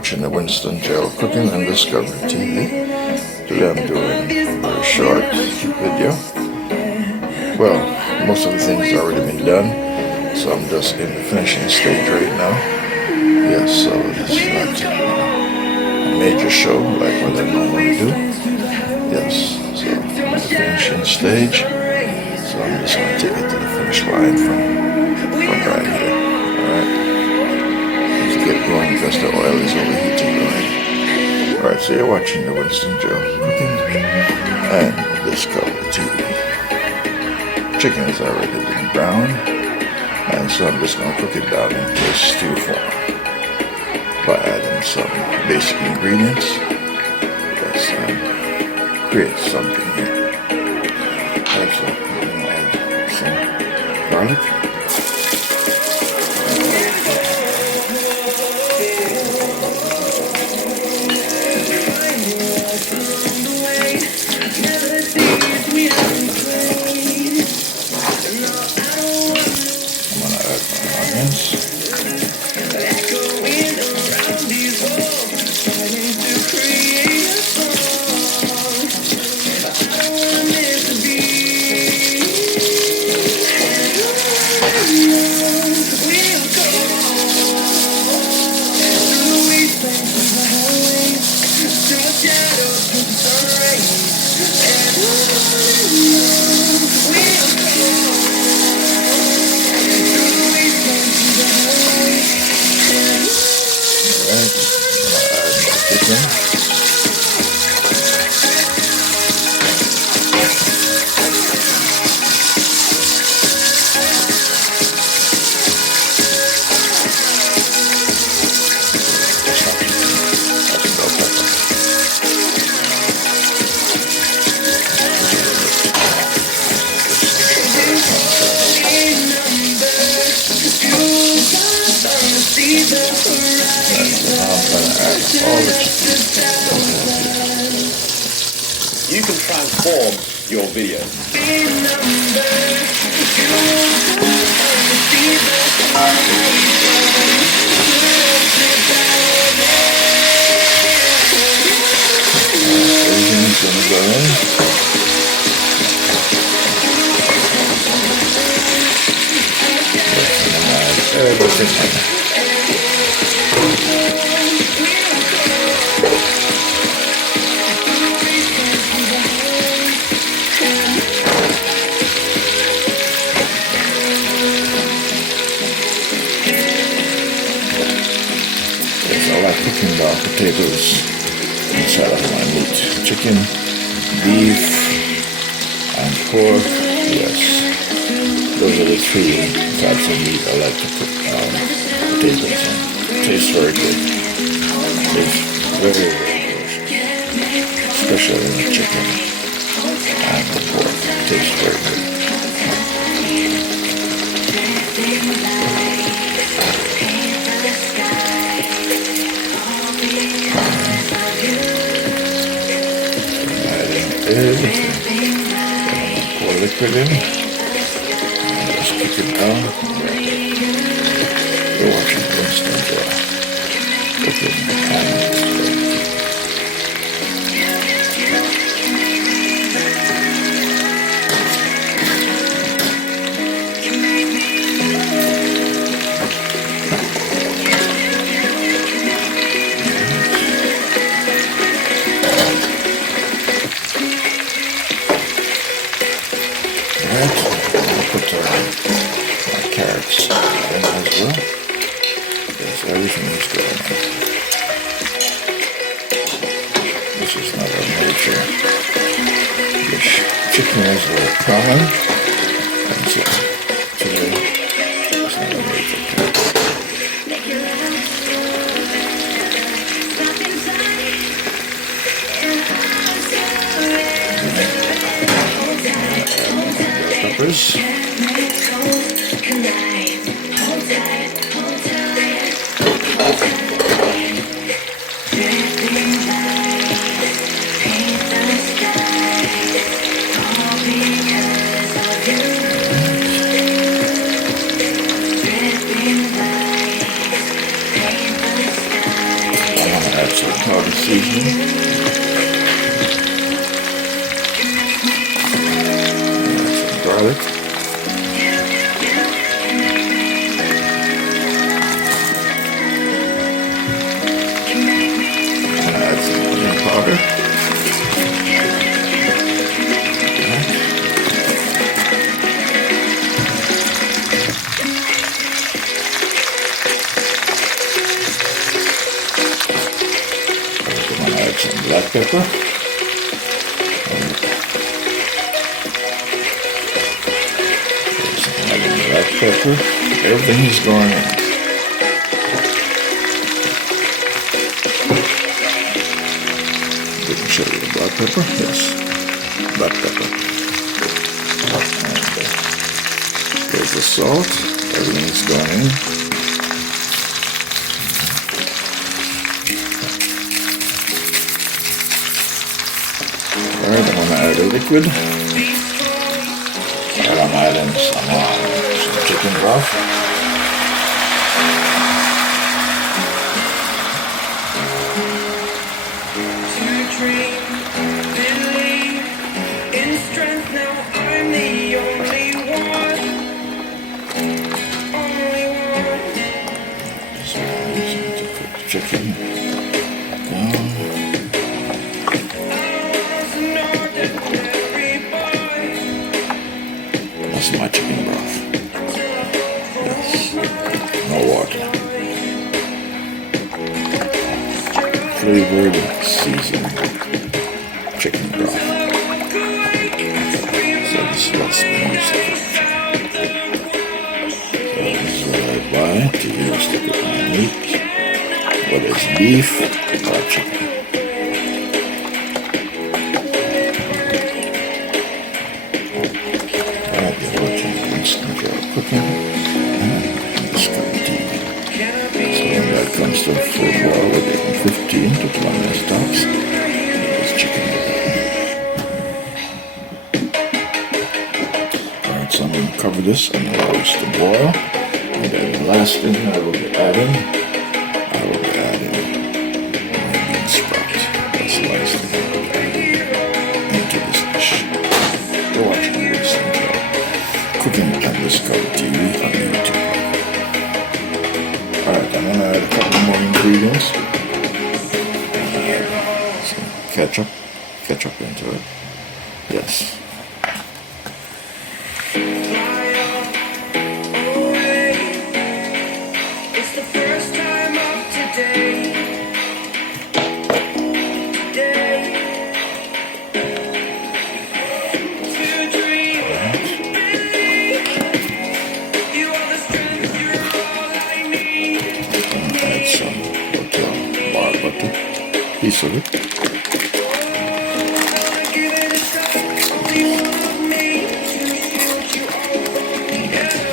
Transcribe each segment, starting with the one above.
watching the Winston GeL Cooking and Discovery TV. Today I'm doing a very short video. Well, most of the things have already been done, so I'm just in the finishing stage right now. Yes, so it's not a major show like what I normally do. Yes, so I'm in the finishing stage, so I'm just going to take it to the finish line from right here. Alright. Get going because the oil is overheating already. Alright, so you're watching the Winston GeL Cooking and Discovery TV. Chicken is already been browned, and so I'm just going to cook it down into a stew form by adding some basic ingredients. Yes, and create something here. Alright, so I'm going to add some garlic. You can transform your video. Everything's gonna go in. Everything. I like cooking the potatoes inside of my meat. Chicken, beef, and pork. Yes, those are the three types of meat I like to cook potatoes in. Tastes very good. Tastes very, very delicious. Especially in the chicken and the pork. Tastes very good. Everything. Pour liquid in. And just kick it down. You're watching Winston GeL Cooking and carrots in as well. Yes, everything is going on. This is not a major dish. Chicken is very common, and so today it's not a major dish. Peppers. seasoning. Some garlic. Add some onion powder. Some black pepper. Black pepper. Everything is going in. Didn't show you the black pepper. Yes, black pepper. And there's the salt. Everything is going in. Alright, I'm going to add a liquid. And I'm adding some chicken broth. Chicken. That's my chicken broth. Yes. No water. Flavored, seasoned chicken broth. So this is what's been used to cook. So this is what I buy to use to cook my meat. Whether it's beef or chicken. You're watching Winston GeL cooking and Discovery TV. So when that comes to a full boil within 15 to 20 minutes tops, there's chicken. Alright, so I'm going to cover this and allow this to boil. And then the last thing I will be adding my bean sprouts. That's the last thing I will be adding into this dish. You're watching Winston GeL Cooking and Discovery TV on YouTube. Alright, I'm going to add a couple more ingredients. Some ketchup into it. Yes. It's the first time of today. Piece of it.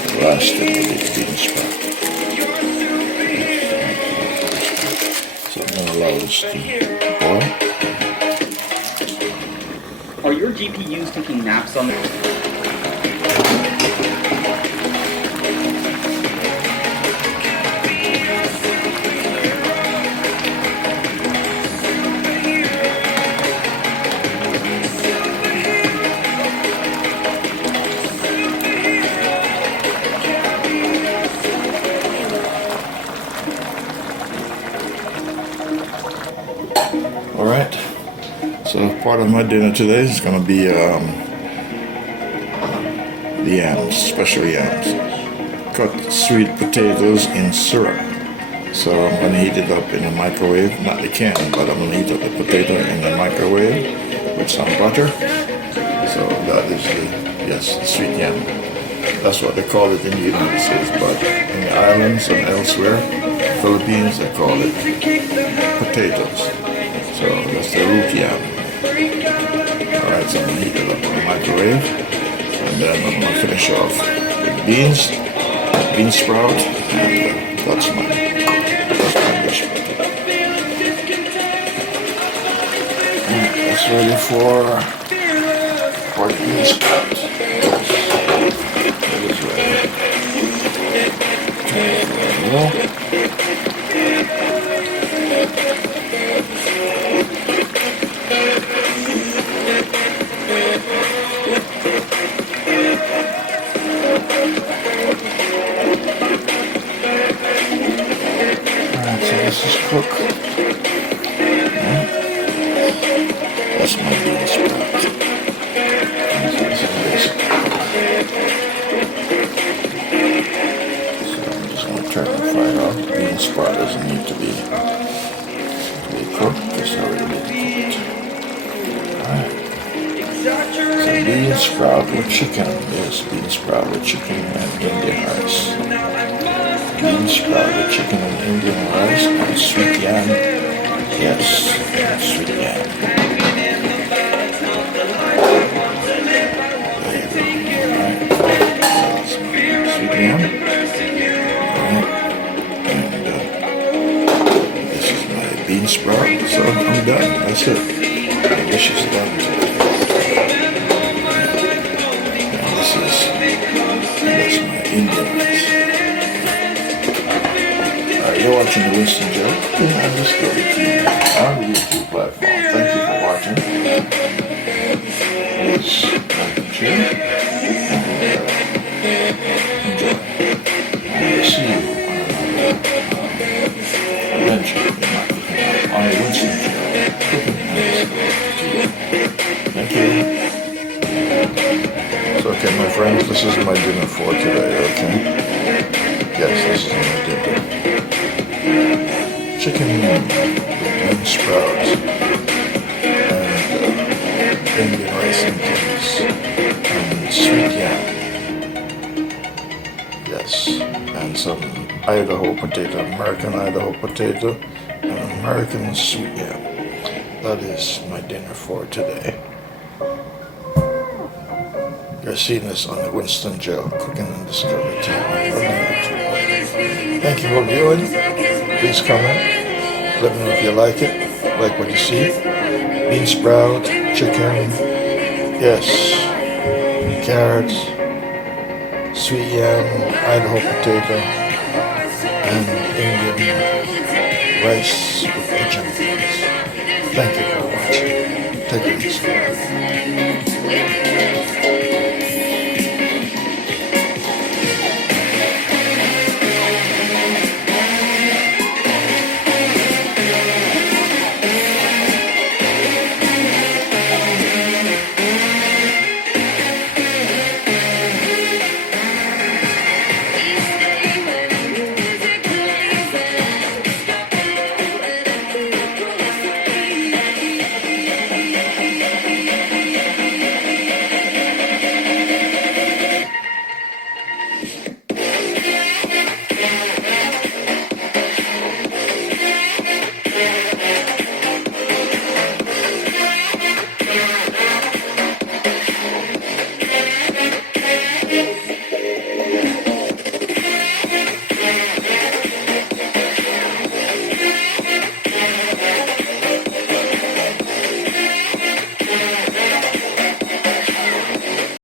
The last thing will be the bean sprout. So I'm going to allow this to boil. Are your GPUs taking naps on the... Alright, so part of my dinner today is going to be the yams, special yams. Cut sweet potatoes in syrup. So I'm going to heat it up in the microwave, not the can, but I'm going to heat up the potato in the microwave with some butter. So that is the sweet yam. That's what they call it in the United States, but in the islands and elsewhere, Philippines, they call it potatoes. So that's the root yam. Alright, so I'm going to heat it up in the microwave. And then I'm going to finish off with bean sprout, and that's my dish. That's ready for the bean sprout. It is ready. Okay, part doesn't need to be cooked. It's already been cooked. Alright. So bean sprout with chicken. Yes, bean sprout with chicken and Indian rice. Bean sprout with chicken and Indian rice and sweet yam. Yes, sweet yam. Sweet yam. Alright. And this is my bean sprout. So I'm done. That's it. The dish is done today. That's my Indian rice. Alright, you're watching the Winston GeL and Discovery TV on the YouTube platform. Thank you for watching. Please like and share and enjoy. And we'll see you on another adventure on the Winston GeL Cooking and Discovery TV. Thank you. So, okay, my friends, this is my dinner for today, okay? Yes, this is my dinner. Chicken with bean sprouts and Indian rice and peas and sweet yam. Yes, and some Idaho potato, American Idaho potato and American sweet yam. That is my dinner for today. You're seeing this on the Winston GeL Cooking and Discovery TV on YouTube. Thank you for viewing. Please comment. Let me know if you like it, like what you see. Bean sprout, chicken, yes, carrots, sweet yam, Idaho potato, and Indian rice with HMPs. Thank you for watching. Take it easy.